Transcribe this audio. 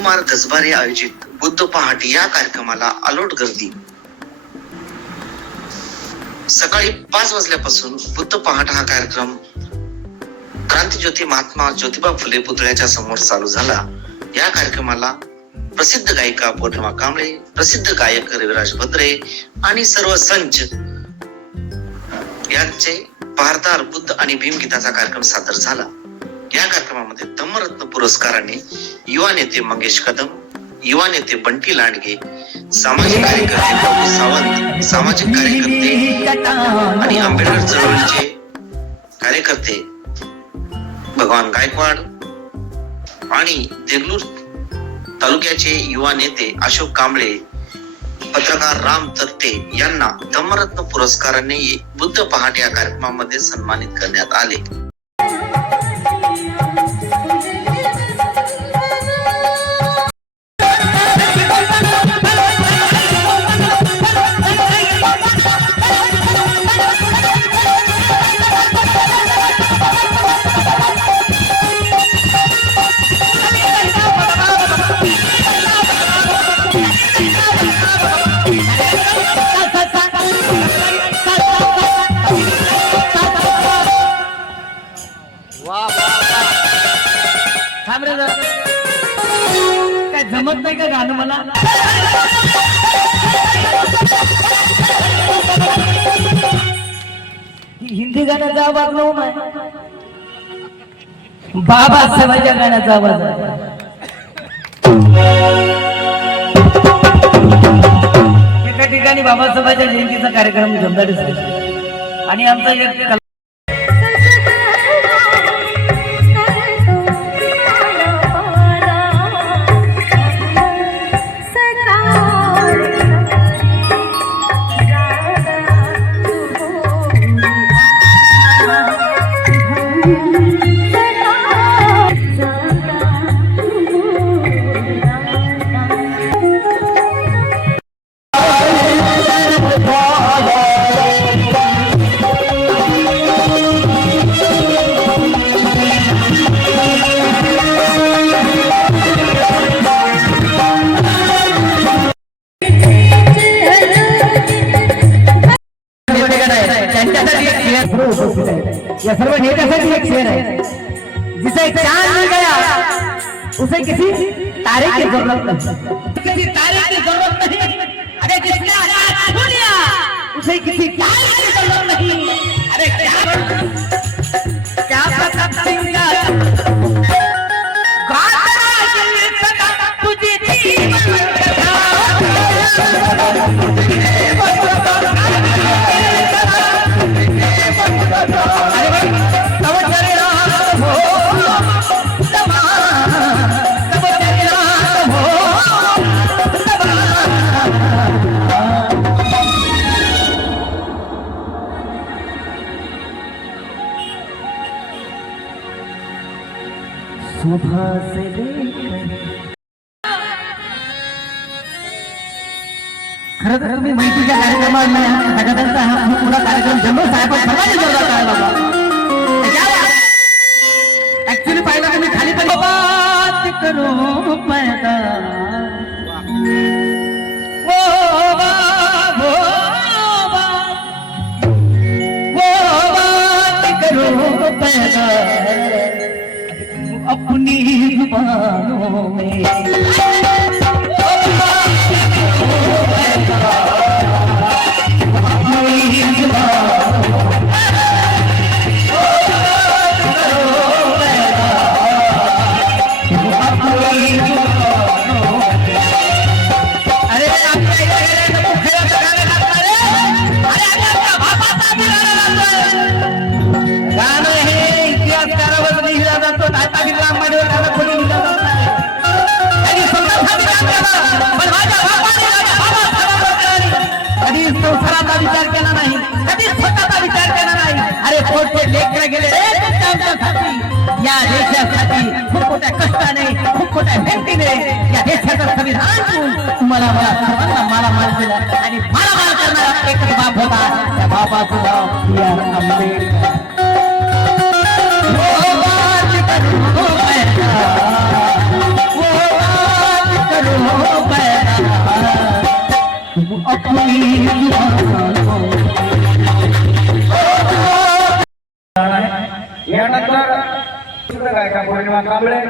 रामकुमार गजबारे आयोजित बुद्ध पहाट या कार्यक्रमाला अलोट गर्दी. सकाळी 5 वाजल्यापासून बुद्ध पहाट हा कार्यक्रम क्रांतिज्योती महात्मा ज्योतिबा फुले पुतळ्याच्या समोर चालू झाला. या कार्यक्रमाला प्रसिद्ध गायिका पौर्णिमा कांबळे, प्रसिद्ध गायक रविराज भद्रे आणि सर्व संच यांचे भारतार बुद्ध आणि भीमगीताचा कार्यक्रम सादर झाला. या कार्यक्रमामध्ये धम्मरत्न पुरस्काराने युवा नेते मंगेश कदम, युवा नेते बंटी लांडगे, सामाजिक कार्यकर्ते प्रभू सावंत, सामाजिक कार्यकर्ते आणि आंबेडकर चळवळीचे कार्यकर्ते भगवान गायकवाड आणि देगलूर तालुक्याचे युवा नेते अशोक कांबळे, पत्रकार राम तरटे यांना धम्मरत्न पुरस्काराने बुद्ध पहाट या कार्यक्रमामध्ये सन्मानित करण्यात आले. काय जमत नाही का गाणं मला? हिंदी गाण्याचा आवाज नाही, बाबासाहेबांच्या गाण्याचा आवाज. एका ठिकाणी बाबासाहेबांच्या जयंतीचा कार्यक्रम जमदाडे झाला आणि आमचा एक सर्व नेत्यासाठी एक शेर है, जिसे चांद मिल गया उसे किसी तारे की जरूरत नहीं, किसी तारे की जरूरत नहीं, अरे जिसने आकाश छू लिया उसे किसी तारे की जरूरत नहीं. अरे क्या पता तुझी सुबह से खरं तर तुम्ही माहितीच्या कार्यक्रमात सगळ्यांचा हा पुरा कार्यक्रम जम्मू साहेब सर्वांनी जोरदार करायला होता. ऍक्च्युली पाहिलं की मी खाली पण बात करू पैदा करो पैदा अपनी जुबानों में. संसाराचा विचार केला नाही, कधी स्वतःचा विचार केला नाही. अरे पोटचे लेकरं गेले या देशासाठी खूप मोठ्या कष्टाने, खूप मोठ्या मेहनतीने या देशाचं संविधान तुम्हाला मला सर्वांना मालामाल केला आणि मालामाल करणारा एक बाप होता. त्या बापाचं नाव बी.आर. आंबेडकर. वो अपनी यानंतर गायका पौर्णिमा कांबळे